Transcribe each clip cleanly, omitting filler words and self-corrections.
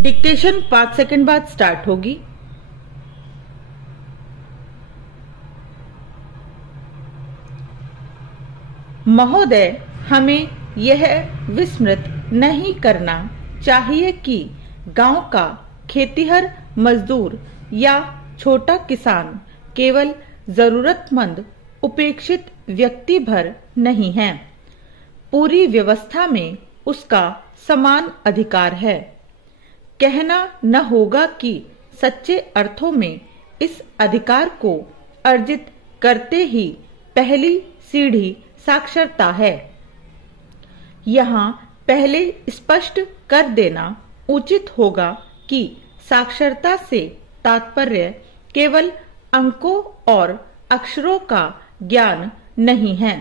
Dictation 5 second बाद start होगी। महोदय, हमें यह विस्मृत नहीं करना चाहिए कि गांव का खेतिहर मजदूर या छोटा किसान केवल जरूरतमंद उपेक्षित व्यक्ति भर नहीं है। पूरी व्यवस्था में उसका समान अधिकार है। कहना न होगा कि सच्चे अर्थों में इस अधिकार को अर्जित करते ही पहली सीढ़ी साक्षरता है। यहाँ पहले स्पष्ट कर देना उचित होगा कि साक्षरता से तात्पर्य केवल अंकों और अक्षरों का ज्ञान नहीं है।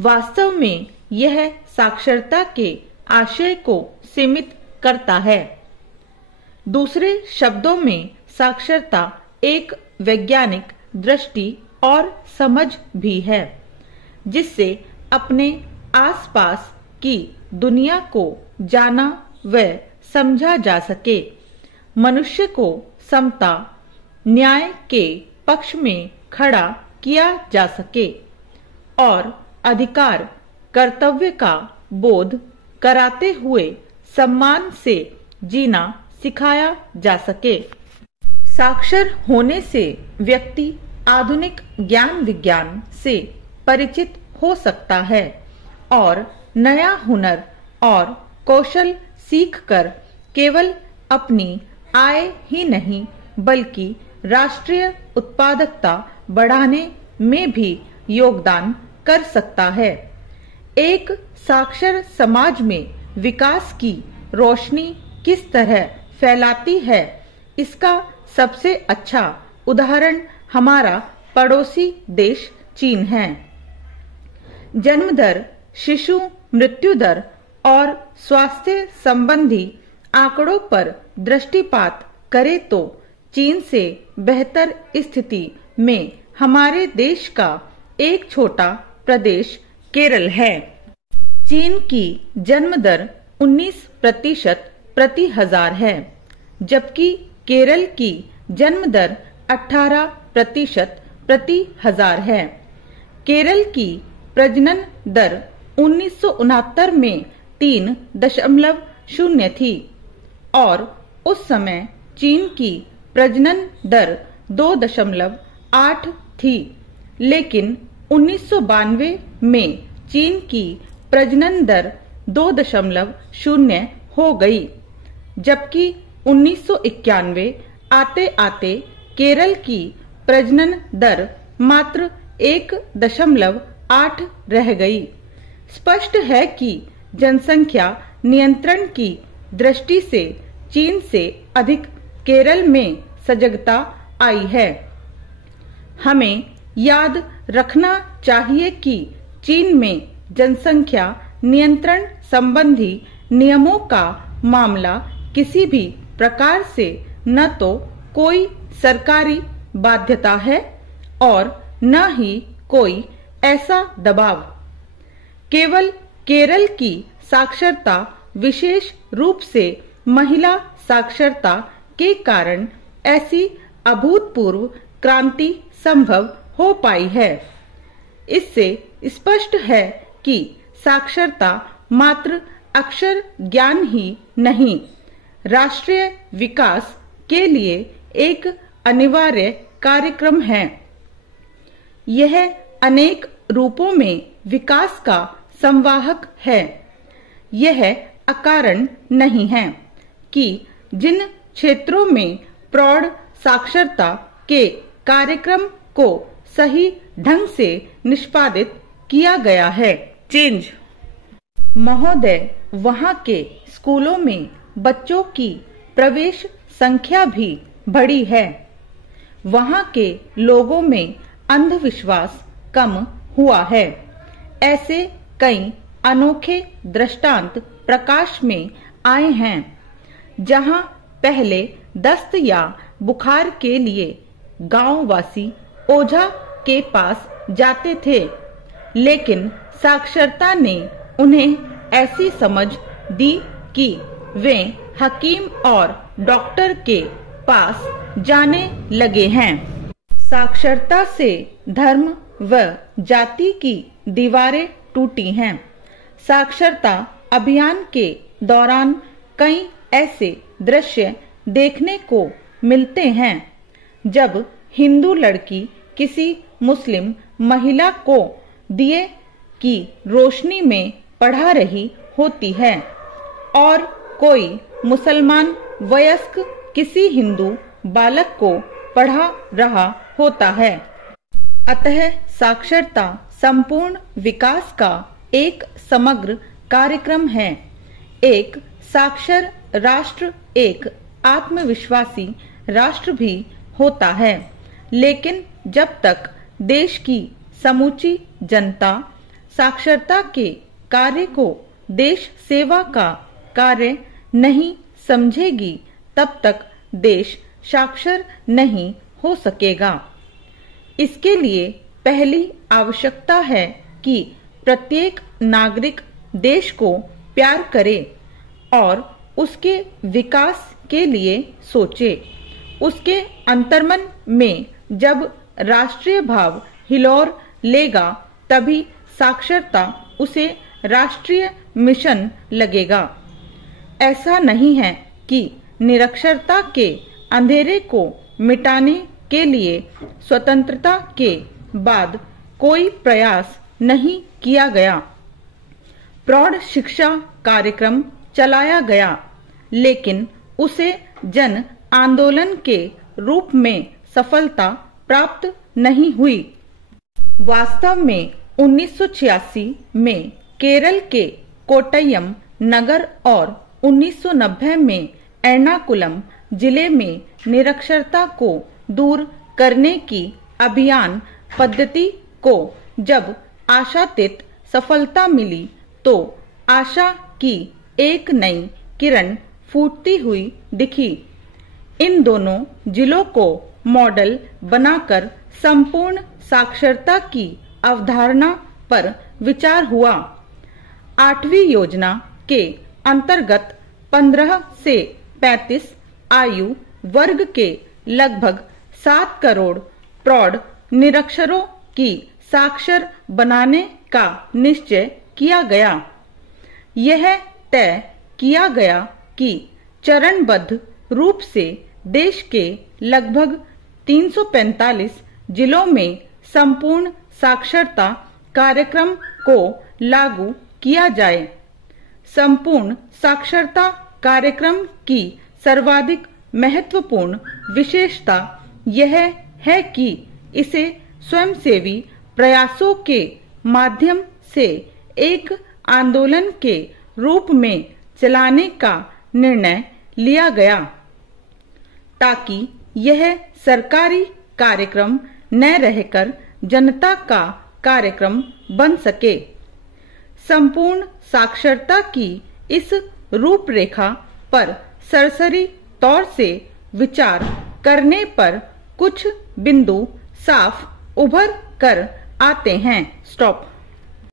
वास्तव में यह साक्षरता के आशय को सीमित करता है। दूसरे शब्दों में साक्षरता एक वैज्ञानिक दृष्टि और समझ भी है, जिससे अपने आसपास की दुनिया को जाना व समझा जा सके। मनुष्य को समता, न्याय के पक्ष में खड़ा किया जा सके और अधिकार कर्तव्य का बोध कराते हुए सम्मान से जीना सिखाया जा सके। साक्षर होने से व्यक्ति आधुनिक ज्ञान विज्ञान से परिचित हो सकता है और नया हुनर और कौशल सीखकर केवल अपनी आय ही नहीं बल्कि राष्ट्रीय उत्पादकता बढ़ाने में भी योगदान कर सकता है। एक साक्षर समाज में विकास की रोशनी किस तरह फैलाती है, इसका सबसे अच्छा उदाहरण हमारा पड़ोसी देश चीन है। जन्म दर, शिशु मृत्यु दर और स्वास्थ्य संबंधी आंकड़ों पर दृष्टिपात करें तो चीन से बेहतर स्थिति में हमारे देश का एक छोटा प्रदेश केरल है। चीन की जन्म दर 19% प्रति हजार है, जबकि केरल की जन्म दर 18% प्रति हजार है। केरल की प्रजनन दर 1969 में 3.0 थी और उस समय चीन की प्रजनन दर 2.8 थी, लेकिन 1992 में चीन की प्रजनन दर 2.0 हो गई, जबकि 1991 आते आते केरल की प्रजनन दर मात्र 1.8 रह गई। स्पष्ट है कि जनसंख्या नियंत्रण की दृष्टि से चीन से अधिक केरल में सजगता आई है। हमें याद रखना चाहिए कि चीन में जनसंख्या नियंत्रण संबंधी नियमों का मामला किसी भी प्रकार से न तो कोई सरकारी बाध्यता है और न ही कोई ऐसा दबाव। केवल केरल की साक्षरता विशेष रूप से महिला साक्षरता के कारण ऐसी अभूतपूर्व क्रांति संभव हो पाई है। इससे स्पष्ट है कि साक्षरता मात्र अक्षर ज्ञान ही नहीं, राष्ट्रीय विकास के लिए एक अनिवार्य कार्यक्रम है। यह अनेक रूपों में विकास का संवाहक है। यह अकारण नहीं है कि जिन क्षेत्रों में प्रौढ़ साक्षरता के कार्यक्रम को सही ढंग से निष्पादित किया गया है। चेंज महोदय, वहाँ के स्कूलों में बच्चों की प्रवेश संख्या भी बढ़ी है। वहाँ के लोगों में अंधविश्वास कम हुआ है। ऐसे कई अनोखे दृष्टांत प्रकाश में आए हैं, जहाँ पहले दस्त या बुखार के लिए गांववासी ओझा के पास जाते थे, लेकिन साक्षरता ने उन्हें ऐसी समझ दी कि वे हकीम और डॉक्टर के पास जाने लगे हैं। साक्षरता से धर्म व जाति की दीवारें टूटी हैं। साक्षरता अभियान के दौरान कई ऐसे दृश्य देखने को मिलते हैं जब हिंदू लड़की किसी मुस्लिम महिला को दिए की रोशनी में पढ़ा रही होती है और कोई मुसलमान वयस्क किसी हिंदू बालक को पढ़ा रहा होता है। अतः साक्षरता संपूर्ण विकास का एक समग्र कार्यक्रम है। एक साक्षर राष्ट्र एक आत्मविश्वासी राष्ट्र भी होता है, लेकिन जब तक देश की समूची जनता साक्षरता के कार्य को देश सेवा का कार्य नहीं समझेगी, तब तक देश साक्षर नहीं हो सकेगा। इसके लिए पहली आवश्यकता है कि प्रत्येक नागरिक देश को प्यार करे और उसके विकास के लिए सोचे। उसके अंतर्मन में जब राष्ट्रीय भाव हिलोर लेगा, तभी साक्षरता उसे राष्ट्रीय मिशन लगेगा। ऐसा नहीं है कि निरक्षरता के अंधेरे को मिटाने के लिए स्वतंत्रता के बाद कोई प्रयास नहीं किया गया। प्रौढ़ शिक्षा कार्यक्रम चलाया गया, लेकिन उसे जन आंदोलन के रूप में सफलता प्राप्त नहीं हुई। वास्तव में 1986 में केरल के कोट्टयम नगर और 1990 में एर्नाकुलम जिले में निरक्षरता को दूर करने की अभियान पद्धति को जब आशातीत सफलता मिली, तो आशा की एक नई किरण फूटती हुई दिखी। इन दोनों जिलों को मॉडल बनाकर संपूर्ण साक्षरता की अवधारणा पर विचार हुआ। 8वीं योजना के अंतर्गत 15 से 35 आयु वर्ग के लगभग 7 करोड़ प्रौढ़ निरक्षरों की साक्षर बनाने का निश्चय किया गया। यह तय किया गया कि चरणबद्ध रूप से देश के लगभग 345 जिलों में संपूर्ण साक्षरता कार्यक्रम को लागू किया जाए। संपूर्ण साक्षरता कार्यक्रम की सर्वाधिक महत्वपूर्ण विशेषता यह है कि इसे स्वयंसेवी प्रयासों के माध्यम से एक आंदोलन के रूप में चलाने का निर्णय लिया गया, ताकि यह सरकारी कार्यक्रम न रहकर जनता का कार्यक्रम बन सके। संपूर्ण साक्षरता की इस रूपरेखा पर सरसरी तौर से विचार करने पर कुछ बिंदु साफ उभर कर आते हैं। स्टॉप।